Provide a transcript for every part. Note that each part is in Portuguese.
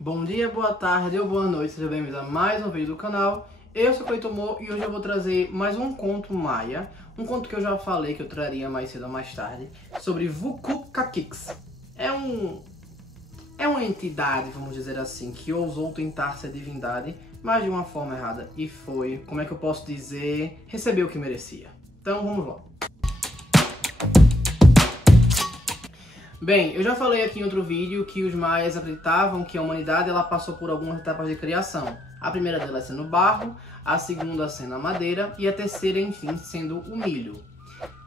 Bom dia, boa tarde ou boa noite, sejam bem-vindos a mais um vídeo do canal. Eu sou Cleiton Mo e hoje eu vou trazer mais um conto maia, um conto que eu já falei que eu traria mais cedo ou mais tarde, sobre Vucub Caquix. É uma entidade, vamos dizer assim, que ousou tentar ser divindade, mas de uma forma errada, e foi, como é que eu posso dizer, recebeu o que merecia. Então vamos lá. Bem, eu já falei aqui em outro vídeo que os maias acreditavam que a humanidade ela passou por algumas etapas de criação. A primeira delas sendo o barro, a segunda sendo a madeira e a terceira, enfim, sendo o milho.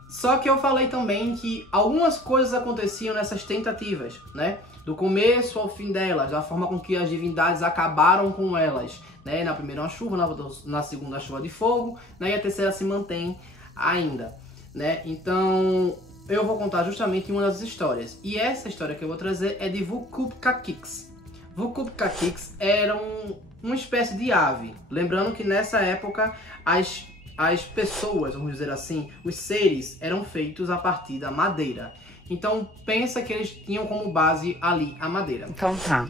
Só que eu falei também que algumas coisas aconteciam nessas tentativas, né? Do começo ao fim delas, da forma com que as divindades acabaram com elas, né? Na primeira uma chuva, na segunda a chuva de fogo, né? E a terceira se mantém ainda, né? Então eu vou contar justamente uma das histórias. E essa história que eu vou trazer é de Vucub Caquix. Vucub Caquix era uma espécie de ave. Lembrando que nessa época as pessoas, vamos dizer assim, os seres eram feitos a partir da madeira. Então pensa que eles tinham como base ali a madeira. Então tá.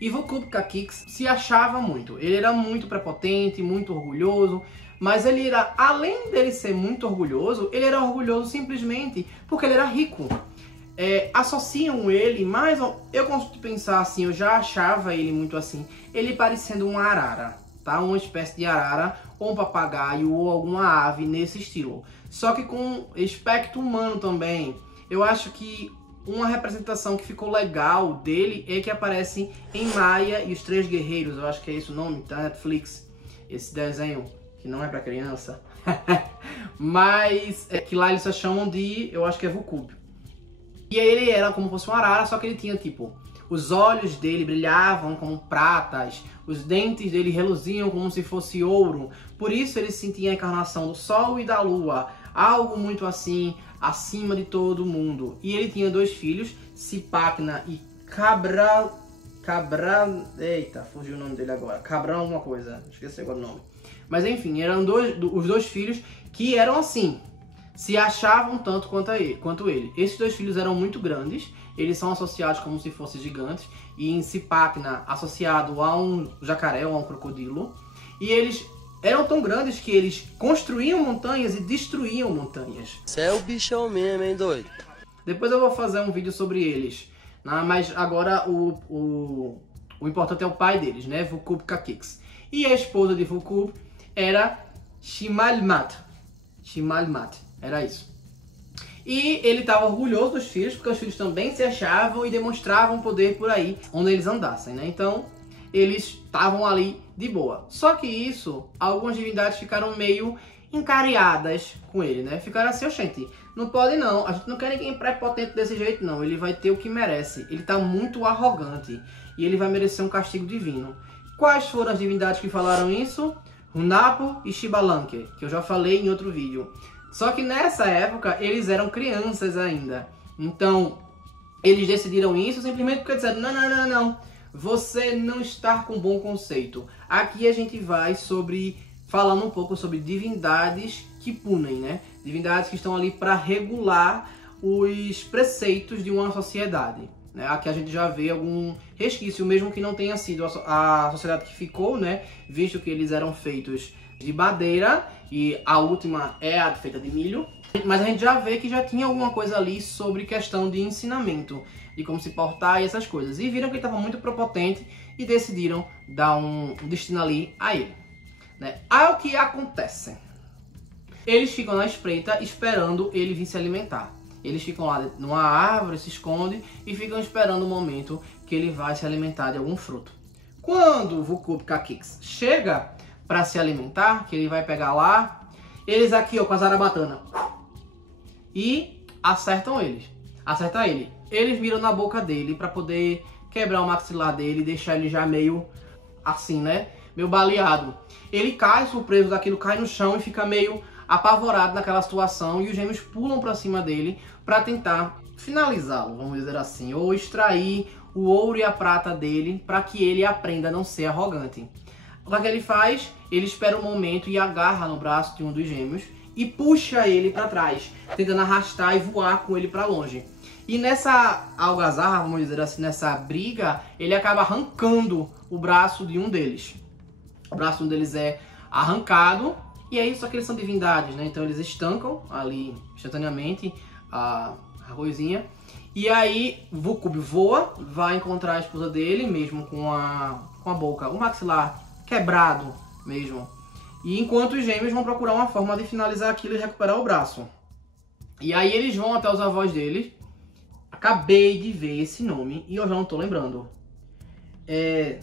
E Vucub Caquix se achava muito. Ele era muito prepotente, muito orgulhoso. Mas ele era, além dele ser muito orgulhoso, ele era orgulhoso simplesmente porque ele era rico. Associam ele, mas eu consigo pensar assim, eu já achava ele muito assim, ele parecendo uma arara, tá? Uma espécie de arara, ou um papagaio, ou alguma ave nesse estilo. Só que com aspecto humano também. Eu acho que uma representação que ficou legal dele é que aparece em Maia e os Três Guerreiros, eu acho que é esse o nome, tá? Netflix, esse desenho. Que não é pra criança, mas que lá eles só chamam de, eu acho que é Vucub. E aí ele era como se fosse uma arara, só que ele tinha tipo, os olhos dele brilhavam como pratas, os dentes dele reluziam como se fosse ouro, por isso ele sentia a encarnação do sol e da lua, algo muito assim, acima de todo mundo. E ele tinha dois filhos, Cipacna e Cabral, eita, fugiu o nome dele agora, Cabral alguma coisa, esqueci agora o nome. Mas enfim, eram os dois filhos que eram assim, se achavam tanto quanto ele. Esses dois filhos eram muito grandes, eles são associados como se fossem gigantes, e em Cipacna associado a um jacaré ou a um crocodilo. E eles eram tão grandes que eles construíam montanhas e destruíam montanhas. Você é o bichão mesmo, hein, doido? Depois eu vou fazer um vídeo sobre eles, né? Mas agora o importante é o pai deles, né? Vucub Caquix. E a esposa de Vucub era Shimalmat. Shimalmat, era isso. E ele estava orgulhoso dos filhos, porque os filhos também se achavam e demonstravam poder por aí, onde eles andassem, né? Então, eles estavam ali de boa. Só que isso, algumas divindades ficaram meio encareadas com ele, né? Ficaram assim, oxente, não pode não, a gente não quer ninguém prepotente desse jeito não, ele vai ter o que merece. Ele tá muito arrogante e ele vai merecer um castigo divino. Quais foram as divindades que falaram isso? Hunahpu e Xbalanque, que eu já falei em outro vídeo. Só que nessa época eles eram crianças ainda. Então eles decidiram isso simplesmente porque disseram, não. Você não está com bom conceito. Aqui a gente vai falando um pouco sobre divindades que punem, né? Divindades que estão ali para regular os preceitos de uma sociedade. Né? Aqui a gente já vê algum resquício, mesmo que não tenha sido a sociedade que ficou, né? Visto que eles eram feitos de madeira e a última é a feita de milho. Mas a gente já vê que já tinha alguma coisa ali sobre questão de ensinamento, de como se portar e essas coisas. E viram que ele estava muito prepotente e decidiram dar um destino ali a ele. Né? Aí o que acontece? Eles ficam na espreita esperando ele vir se alimentar. Eles ficam lá numa árvore, se escondem e ficam esperando o momento que ele vai se alimentar de algum fruto. Quando o Vucub Caquix chega para se alimentar, que ele vai pegar lá, eles aqui ó, com a zarabatana e acertam ele. Eles miram na boca dele para poder quebrar o maxilar dele e deixar ele já meio assim, né? Meio baleado. Ele cai surpreso daquilo, cai no chão e fica meio apavorado naquela situação, e os gêmeos pulam para cima dele para tentar finalizá-lo, vamos dizer assim, ou extrair o ouro e a prata dele para que ele aprenda a não ser arrogante. O que ele faz? Ele espera um momento e agarra no braço de um dos gêmeos e puxa ele para trás, tentando arrastar e voar com ele para longe. E nessa algazarra, vamos dizer assim, nessa briga, ele acaba arrancando o braço de um deles. O braço de um deles é arrancado, e aí só que eles são divindades, né? Então eles estancam ali instantaneamente a coisinha. E aí Volcube voa, vai encontrar a esposa dele, mesmo com a boca, o maxilar quebrado mesmo. E enquanto os gêmeos vão procurar uma forma de finalizar aquilo e recuperar o braço. E aí eles vão até os avós deles. Acabei de ver esse nome e eu já não tô lembrando. Deixa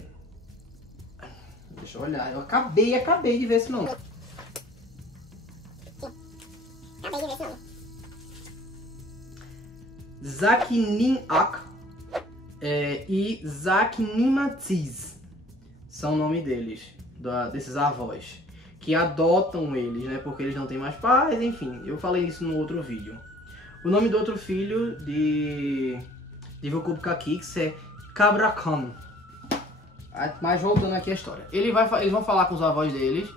eu olhar. Eu acabei de ver esse nome. Zakinimak e Zaknimatsiz são o nome deles, desses avós, que adotam eles, né? Porque eles não têm mais pais, enfim. Eu falei isso no outro vídeo. O nome do outro filho de Volcube Kakix é Kabrakhan. Mas voltando aqui a história. Eles vão falar com os avós deles.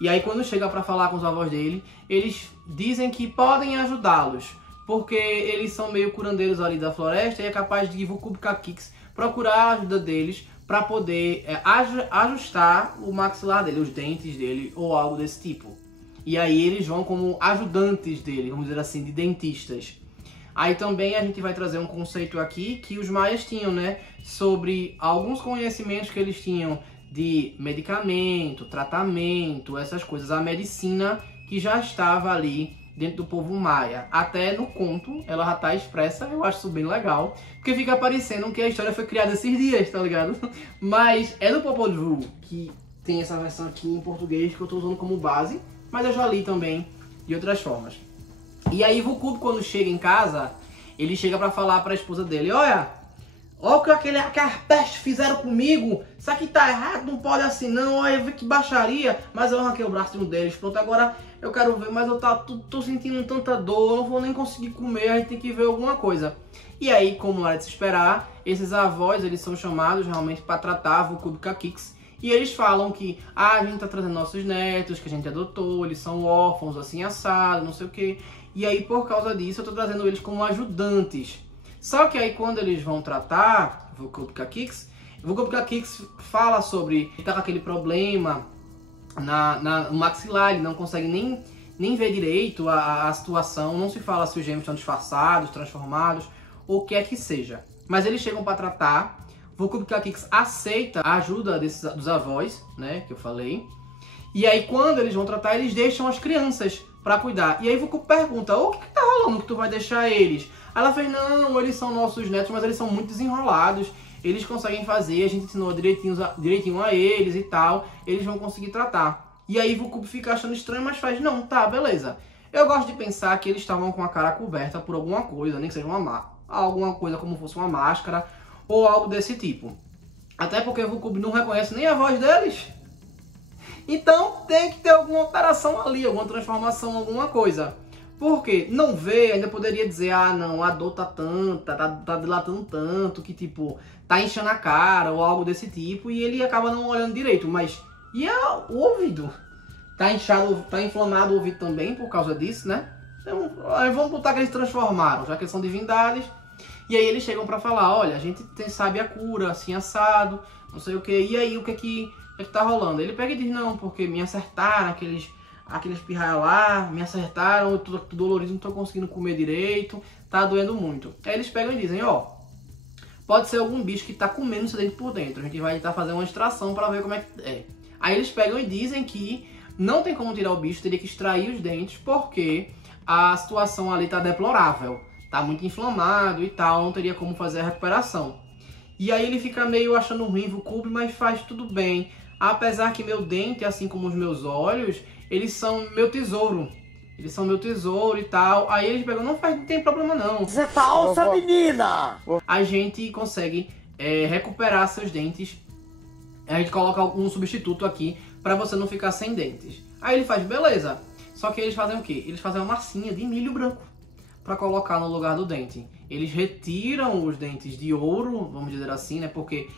E aí quando chega pra falar com os avós dele, eles dizem que podem ajudá-los. Porque eles são meio curandeiros ali da floresta e é capaz de Volcube Kakix procurar a ajuda deles para poder ajustar o maxilar dele, os dentes dele ou algo desse tipo. E aí eles vão como ajudantes dele, vamos dizer assim, de dentistas. Aí também a gente vai trazer um conceito aqui que os maias tinham, né? Sobre alguns conhecimentos que eles tinham de medicamento, tratamento, essas coisas. A medicina que já estava ali dentro do povo maia. Até no conto ela já está expressa, eu acho isso bem legal. Porque fica parecendo que a história foi criada esses dias, tá ligado? Mas é do Popol Vuh que tem essa versão aqui em português que eu estou usando como base. Mas eu já li também de outras formas. E aí Volcube, quando chega em casa, ele chega pra falar pra esposa dele: olha o que aquelas pestes fizeram comigo. Isso aqui tá errado, não pode assim não. Olha que baixaria. Mas eu arranquei o braço de um deles. Pronto, agora eu quero ver, mas eu tô sentindo tanta dor, eu não vou nem conseguir comer, a gente tem que ver alguma coisa. E aí, como era de se esperar, esses avós, eles são chamados realmente para tratar Volcube Kakix. E eles falam que a gente tá trazendo nossos netos, que a gente adotou, eles são órfãos, assim, assado, não sei o que. E aí, por causa disso, eu tô trazendo eles como ajudantes. Só que aí, quando eles vão tratar Volcube Kakix fala sobre ele tá com aquele problema no maxilar, ele não consegue nem ver direito a situação, não se fala se os gêmeos estão disfarçados, transformados, ou o que é que seja. Mas eles chegam para tratar. Volcube Kakix aceita a ajuda dos avós, né, que eu falei. E aí quando eles vão tratar, eles deixam as crianças para cuidar. E aí Volcube pergunta: o que tá rolando que tu vai deixar eles? Ela fez: não, eles são nossos netos, mas eles são muito desenrolados. Eles conseguem fazer, a gente ensinou direitinho a eles e tal. Eles vão conseguir tratar. E aí Volcube fica achando estranho, mas faz: não, tá, beleza. Eu gosto de pensar que eles estavam com a cara coberta por alguma coisa, nem que seja alguma coisa como fosse uma máscara ou algo desse tipo. Até porque o Volcube não reconhece nem a voz deles. Então tem que ter alguma alteração ali, alguma transformação, alguma coisa. Porque não vê, ainda poderia dizer: ah não, a dor tá tanta, tá dilatando tanto, que tipo, tá inchando a cara ou algo desse tipo. E ele acaba não olhando direito. Mas e o ouvido? Tá inchado, tá inflamado o ouvido também por causa disso, né? Então vamos botar que eles transformaram, já que eles são divindades. E aí eles chegam pra falar: olha, a gente sabe a cura, assim, assado, não sei o que. E aí o que é que tá rolando? Ele pega e diz: não, porque me acertaram, aqueles pirraia lá, me acertaram, eu tô dolorido, não tô conseguindo comer direito, tá doendo muito. Aí eles pegam e dizem: ó, pode ser algum bicho que tá comendo seu dente por dentro, a gente vai tentar fazer uma extração pra ver como é que é. Aí eles pegam e dizem que não tem como tirar o bicho, teria que extrair os dentes, porque a situação ali tá deplorável. Tá muito inflamado e tal, não teria como fazer a recuperação. E aí ele fica meio achando ruim Volcube, mas faz tudo bem. Apesar que meu dente, assim como os meus olhos, eles são meu tesouro. Eles são meu tesouro e tal. Aí eles pegam: não tem problema não. Você é falsa, menina! A gente consegue recuperar seus dentes. A gente coloca um substituto aqui pra você não ficar sem dentes. Aí ele faz: beleza. Só que eles fazem o quê? Eles fazem uma massinha de milho branco para colocar no lugar do dente. Eles retiram os dentes de ouro, vamos dizer assim, né? Porque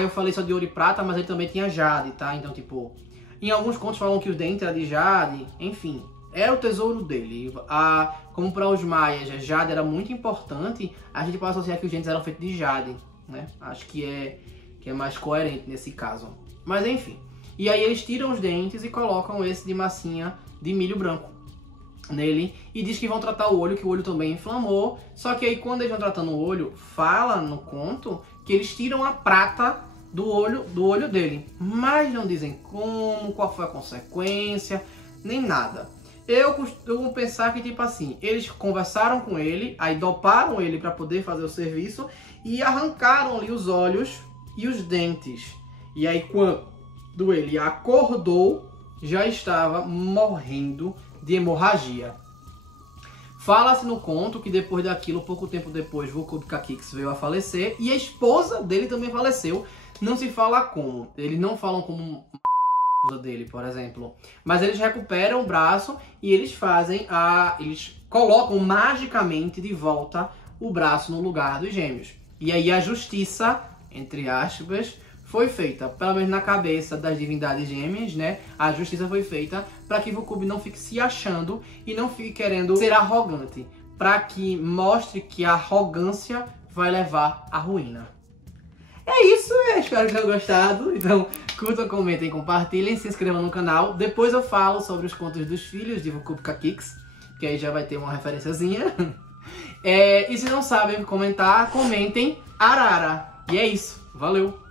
eu falei só de ouro e prata, mas ele também tinha jade, tá? Então, tipo, em alguns contos falam que os dentes eram de jade, enfim. era o tesouro dele. Como para os maias, jade era muito importante, a gente pode associar que os dentes eram feitos de jade, né? Acho que é mais coerente nesse caso. Mas enfim. E aí eles tiram os dentes e colocam esse de massinha de milho branco nele. E diz que vão tratar o olho, que o olho também inflamou. Só que aí quando eles vão tratando o olho, fala no conto que eles tiram a prata do olho dele. Mas não dizem como, qual foi a consequência, nem nada. Eu costumo pensar que, tipo assim, eles conversaram com ele, aí doparam ele para poder fazer o serviço e arrancaram ali os olhos e os dentes. E aí quando ele acordou, já estava morrendo de hemorragia. Fala-se no conto que depois daquilo, pouco tempo depois, Vucub Caquix veio a falecer e a esposa dele também faleceu. Não se fala como. Eles não falam como dele, por exemplo. Mas eles recuperam o braço e eles eles colocam magicamente de volta o braço no lugar dos gêmeos. E aí a justiça, entre aspas, foi feita, pelo menos na cabeça das divindades gêmeas, né? A justiça foi feita para que Vucub não fique se achando e não fique querendo ser arrogante, para que mostre que a arrogância vai levar à ruína. É isso, eu espero que tenham gostado. Então, curtam, comentem, compartilhem, se inscrevam no canal. Depois eu falo sobre os contos dos filhos de Vucub Caquix, que aí já vai ter uma referenciazinha. E se não sabem comentar, comentem Arara. E é isso, valeu!